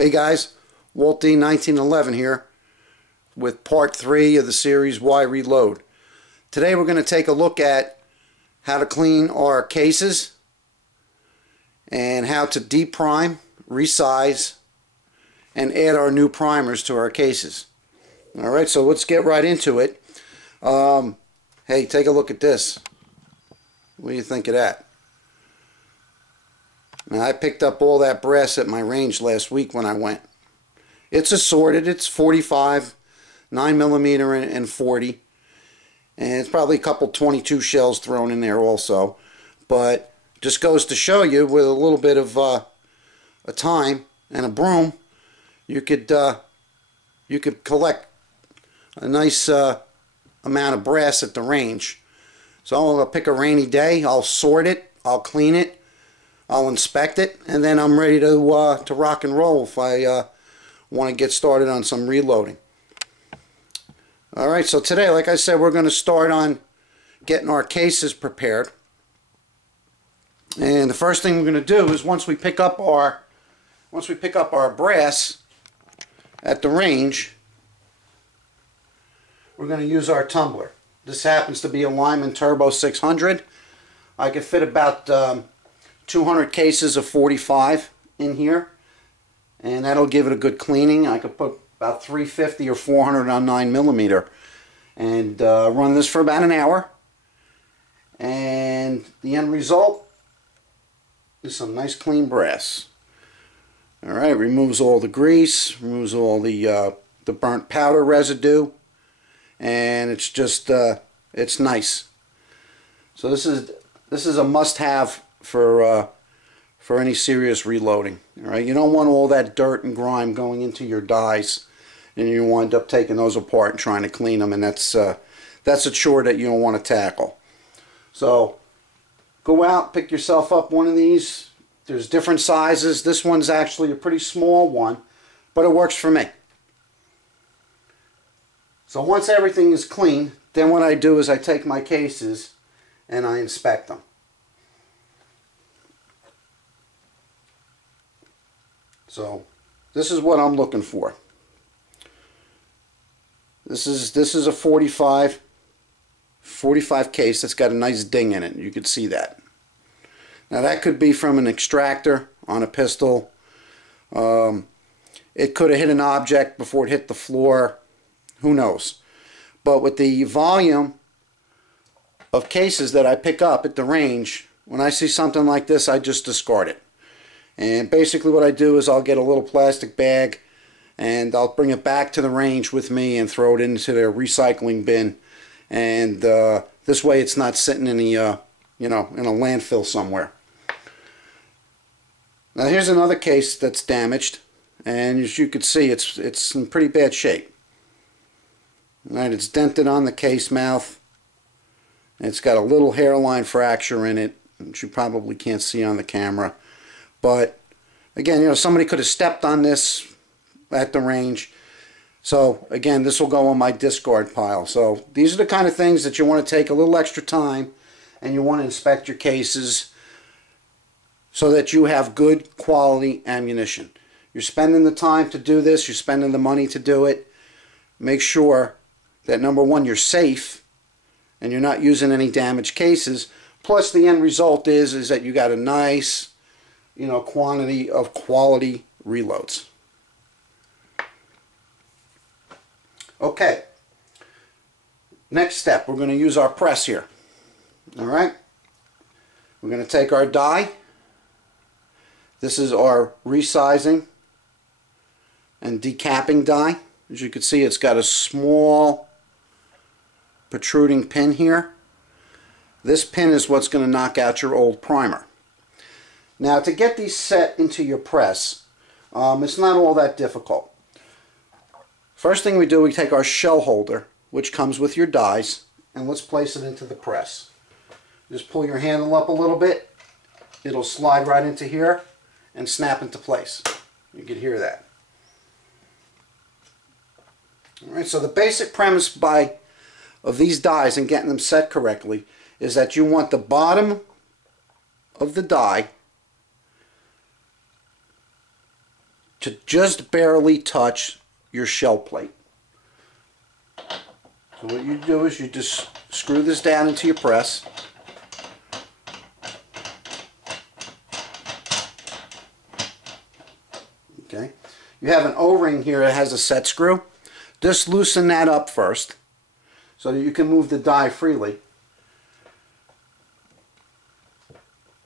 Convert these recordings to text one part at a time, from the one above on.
Hey guys, Walt D 1911 here with part 3 of the series Why Reload. Today we're going to take a look at how to clean our cases and how to deprime, resize, and add our new primers to our cases. Alright, so let's get right into it. Hey, take a look at this. What do you think of that? Now, I picked up all that brass at my range last week when I went. It's assorted. It's 45, 9mm, and 40. And it's probably a couple 22 shells thrown in there also. But just goes to show you, with a little bit of a time and a broom, you could collect a nice amount of brass at the range. So I'll pick a rainy day. I'll sort it. I'll clean it. I'll inspect it, and then I'm ready to rock and roll if I want to get started on some reloading. Alright, so today, like I said, we're going to start on getting our cases prepared. And the first thing we're going to do is once we pick up our brass at the range, we're going to use our tumbler. This happens to be a Lyman Turbo 600. I could fit about 200 cases of 45 in here, and that'll give it a good cleaning. I could put about 350 or 400 on 9mm and run this for about an hour, and the end result is some nice clean brass. Alright, removes all the grease, removes all the burnt powder residue, and it's just it's nice. So this is a must-have for any serious reloading. All right, you don't want all that dirt and grime going into your dies, and you wind up taking those apart and trying to clean them, and that's a chore that you don't want to tackle. So go out, pick yourself up one of these. There's different sizes. This one's actually a pretty small one, but it works for me. So once everything is clean, then what I do is I take my cases and I inspect them. So this is what I'm looking for. This is a 45 case that's got a nice ding in it. You could see that. Now that could be from an extractor on a pistol. It could have hit an object before it hit the floor. Who knows? But with the volume of cases that I pick up at the range, when I see something like this, I just discard it. And basically what I do is I'll get a little plastic bag and I'll bring it back to the range with me and throw it into their recycling bin. And this way it's not sitting in the in a landfill somewhere. Now here's another case that's damaged, and as you can see, it's in pretty bad shape. Right, it's dented on the case mouth. It's got a little hairline fracture in it, which you probably can't see on the camera. But again, somebody could have stepped on this at the range. So again, this will go on my discard pile. So these are the kind of things that you want to take a little extra time, and you want to inspect your cases so that you have good quality ammunition. You're spending the time to do this, you're spending the money to do it. Make sure that number one, you're safe and you're not using any damaged cases. Plus the end result is that you got a nice quantity of quality reloads. Okay, next step, we're going to use our press here. Alright, we're going to take our die. This is our resizing and decapping die. As you can see, it's got a small protruding pin here. This pin is what's going to knock out your old primer. Now, to get these set into your press, it's not all that difficult. First thing we do, we take our shell holder, which comes with your dies, and let's place it into the press. Just pull your handle up a little bit. It'll slide right into here and snap into place. You can hear that. Alright, so the basic premise of these dies and getting them set correctly is that you want the bottom of the die to just barely touch your shell plate. So what you do is you just screw this down into your press. Okay. You have an O-ring here that has a set screw. Just loosen that up first so that you can move the die freely.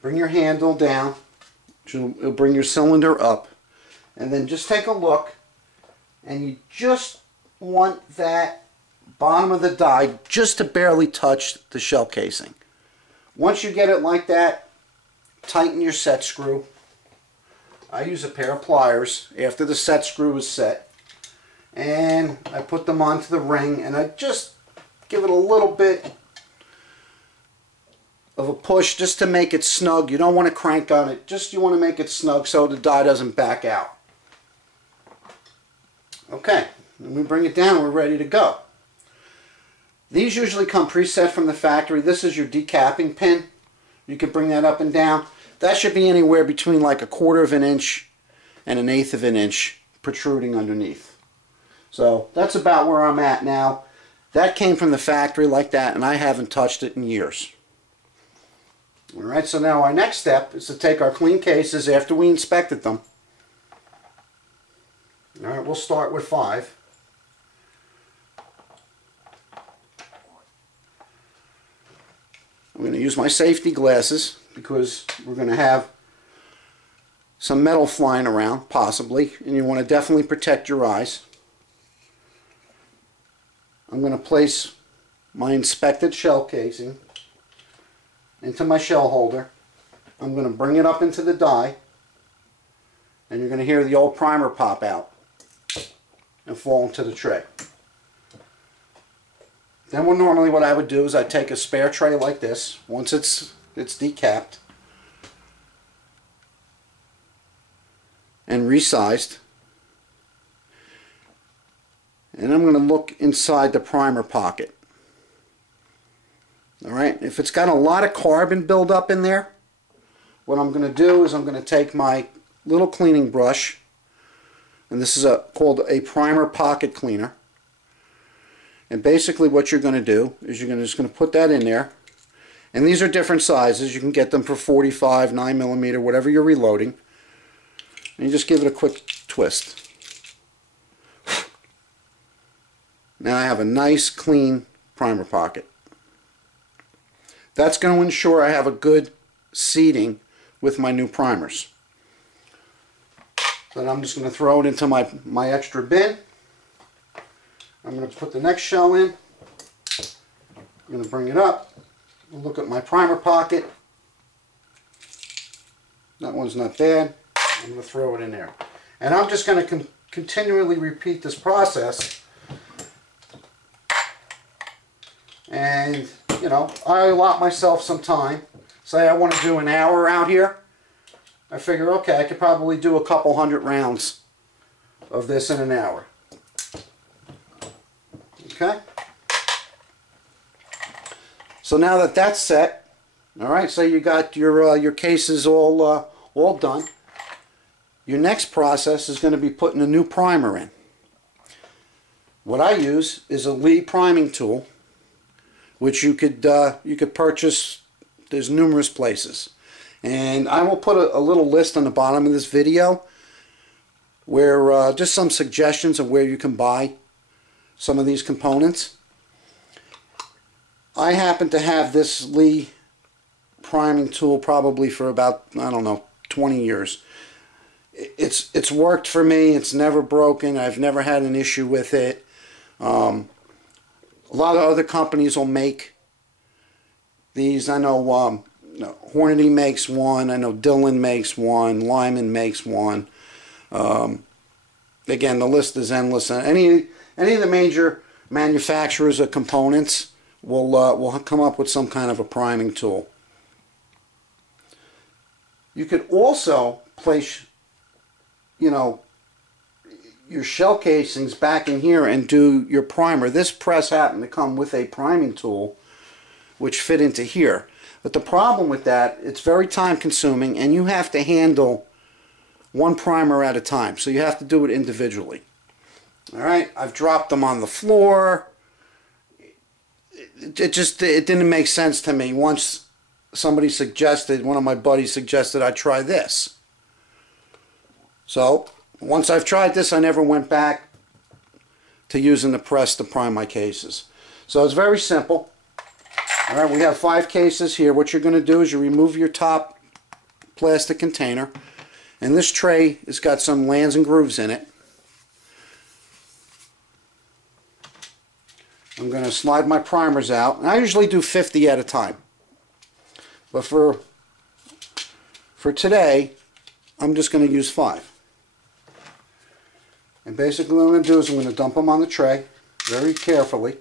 Bring your handle down, which will bring your cylinder up, and then just take a look, and you just want that bottom of the die just to barely touch the shell casing. Once you get it like that, tighten your set screw. I use a pair of pliers after the set screw is set, and I put them onto the ring, and I just give it a little bit of a push just to make it snug. You don't want to crank on it, just you want to make it snug so the die doesn't back out. Okay, when we bring it down, we're ready to go. These usually come preset from the factory. This is your decapping pin. You can bring that up and down. That should be anywhere between like 1/4 of an inch and 1/8 of an inch protruding underneath. So that's about where I'm at now. That came from the factory like that, and I haven't touched it in years. Alright, so now our next step is to take our clean cases after we inspected them. Alright, we'll start with 5. I'm going to use my safety glasses because we're going to have some metal flying around, possibly, and you want to definitely protect your eyes. I'm going to place my inspected shell casing into my shell holder. I'm going to bring it up into the die, and you're going to hear the old primer pop out and fall into the tray. Then normally what I would do is I'd take a spare tray like this, once it's decapped and resized, and I'm going to look inside the primer pocket. Alright, if it's got a lot of carbon buildup in there, what I'm going to do is I'm going to take my little cleaning brush, and this is called a primer pocket cleaner, and basically what you're going to do is you're just going to put that in there, and these are different sizes. You can get them for 45, 9mm, whatever you're reloading, and you just give it a quick twist. Now I have a nice clean primer pocket. That's going to ensure I have a good seating with my new primers. So then I'm just going to throw it into my extra bin. I'm going to put the next shell in. I'm going to bring it up. Look at my primer pocket. That one's not bad. I'm going to throw it in there. And I'm just going to continually repeat this process. And, you know, I allot myself some time. Say I want to do an hour out here. I figure, okay, I could probably do a couple 100 rounds of this in an hour. Okay? So now that that's set, all right, so you got your cases all done. Your next process is going to be putting a new primer in. What I use is a Lee priming tool, which you could purchase. There's numerous places, and I will put a little list on the bottom of this video where just some suggestions of where you can buy some of these components. I happen to have this Lee priming tool probably for about, I don't know, 20 years. It's worked for me. It's never broken. I've never had an issue with it. A lot of other companies will make these. I know Hornady makes one. I know Dillon makes one. Lyman makes one. Again, the list is endless. Any of the major manufacturers of components will come up with some kind of a priming tool. You could also place, you know, your shell casings back in here and do your primer. This press happened to come with a priming tool which fit into here. But the problem with that, it's very time consuming, and you have to handle one primer at a time. So you have to do it individually. Alright, I've dropped them on the floor. It didn't make sense to me. Once somebody suggested, one of my buddies suggested I try this. So once I've tried this, I never went back to using the press to prime my cases. So it's very simple. Alright, we have 5 cases here. What you're going to do is you remove your top plastic container, and this tray has got some lands and grooves in it. I'm going to slide my primers out, and I usually do 50 at a time. But for today, I'm just going to use 5. And basically what I'm going to do is I'm going to dump them on the tray very carefully.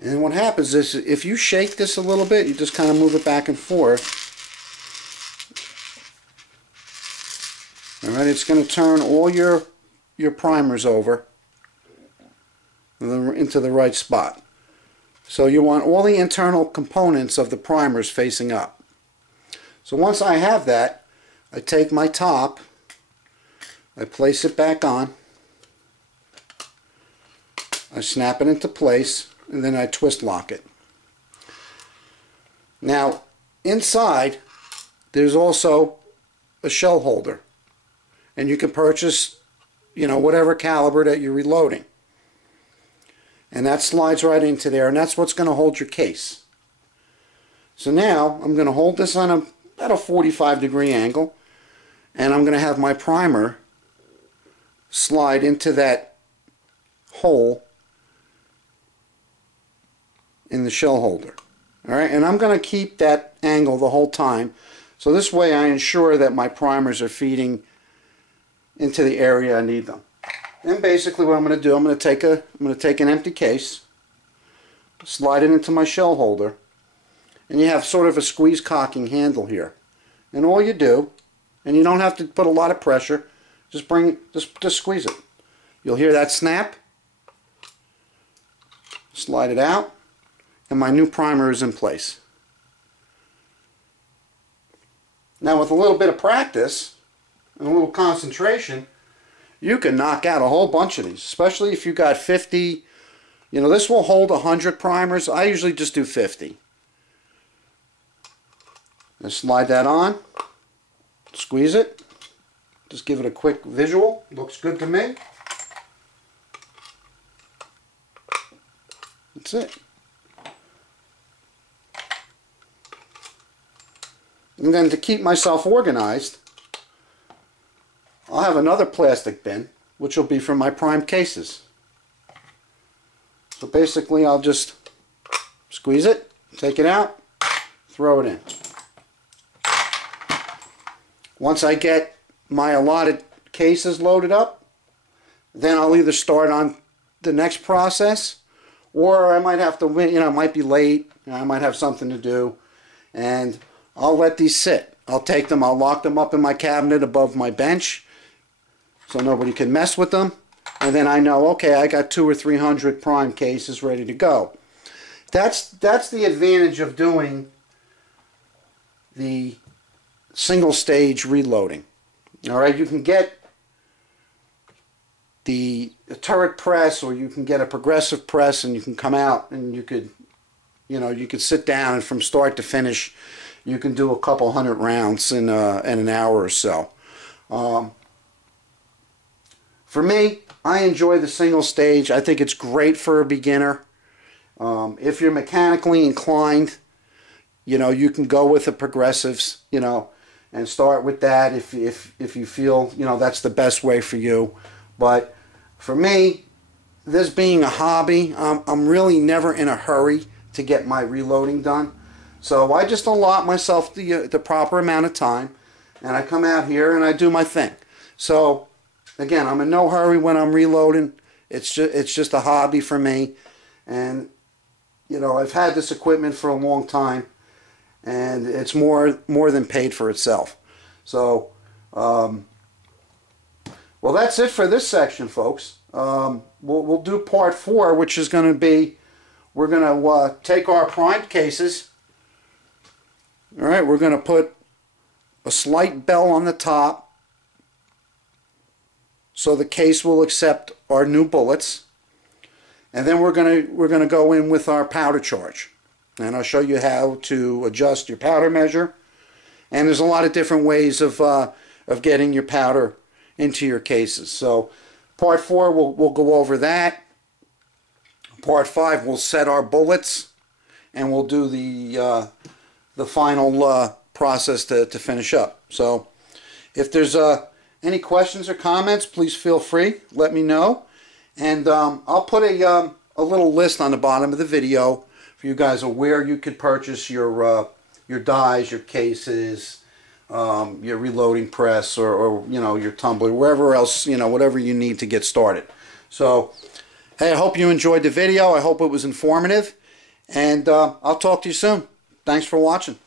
And what happens is if you shake this a little bit, you just kind of move it back and forth. Alright, it's going to turn all your primers over into the right spot. So you want all the internal components of the primers facing up. So once I have that, I take my top, I place it back on, I snap it into place, and then I twist lock it. Now inside there's also a shell holder, and you can purchase whatever caliber that you're reloading, and that slides right into there, and that's what's going to hold your case. So now I'm going to hold this on about a 45-degree angle, and I'm going to have my primer slide into that hole in the shell holder. Alright, and I'm going to keep that angle the whole time, so this way I ensure that my primers are feeding into the area I need them. And basically what I'm going to do, I'm going to take an empty case, slide it into my shell holder, and you have sort of a squeeze cocking handle here. And all you do, and you don't have to put a lot of pressure, just squeeze it. You'll hear that snap. Slide it out, and my new primer is in place. Now with a little bit of practice and a little concentration, you can knock out a whole bunch of these, especially if you got 50. This will hold 100 primers. I usually just do 50. Just slide that on, squeeze it, just give it a quick visual. Looks good to me. That's it. And then to keep myself organized, I'll have another plastic bin, which will be for my prime cases. So basically I'll just squeeze it, take it out, throw it in. Once I get my allotted cases loaded up, then I'll either start on the next process, or I might have to, it might be late, I might have something to do, and I'll let these sit. I'll take them, I'll lock them up in my cabinet above my bench so nobody can mess with them, and then I know, okay, I got 200 or 300 prime cases ready to go. That's the advantage of doing the single stage reloading. Alright, you can get the turret press, or you can get a progressive press, and you can come out and you could sit down, and from start to finish you can do a couple hundred rounds in an hour or so. For me, I enjoy the single stage. I think it's great for a beginner. If you're mechanically inclined, you can go with the progressives, and start with that if you feel that's the best way for you. But for me, this being a hobby, I'm really never in a hurry to get my reloading done. So I just allot myself the proper amount of time, and I come out here and I do my thing. So again, I'm in no hurry when I'm reloading. It's just a hobby for me, and I've had this equipment for a long time, and it's more than paid for itself. So well, that's it for this section, folks. We'll do part 4, which is going to be, we're going to take our primed cases, Alright, we're going to put a slight bell on the top so the case will accept our new bullets. And then we're going to go in with our powder charge. And I'll show you how to adjust your powder measure. And there's a lot of different ways of getting your powder into your cases. So part 4 we'll go over that. Part 5 we'll set our bullets, and we'll do the final process to finish up. So if there's any questions or comments, please feel free, let me know. And I'll put a little list on the bottom of the video for you guys of where you could purchase your dies, your cases, your reloading press, or you know, your tumbler, wherever else, you know, whatever you need to get started. So hey, I hope you enjoyed the video. I hope it was informative, and I'll talk to you soon. Thanks for watching.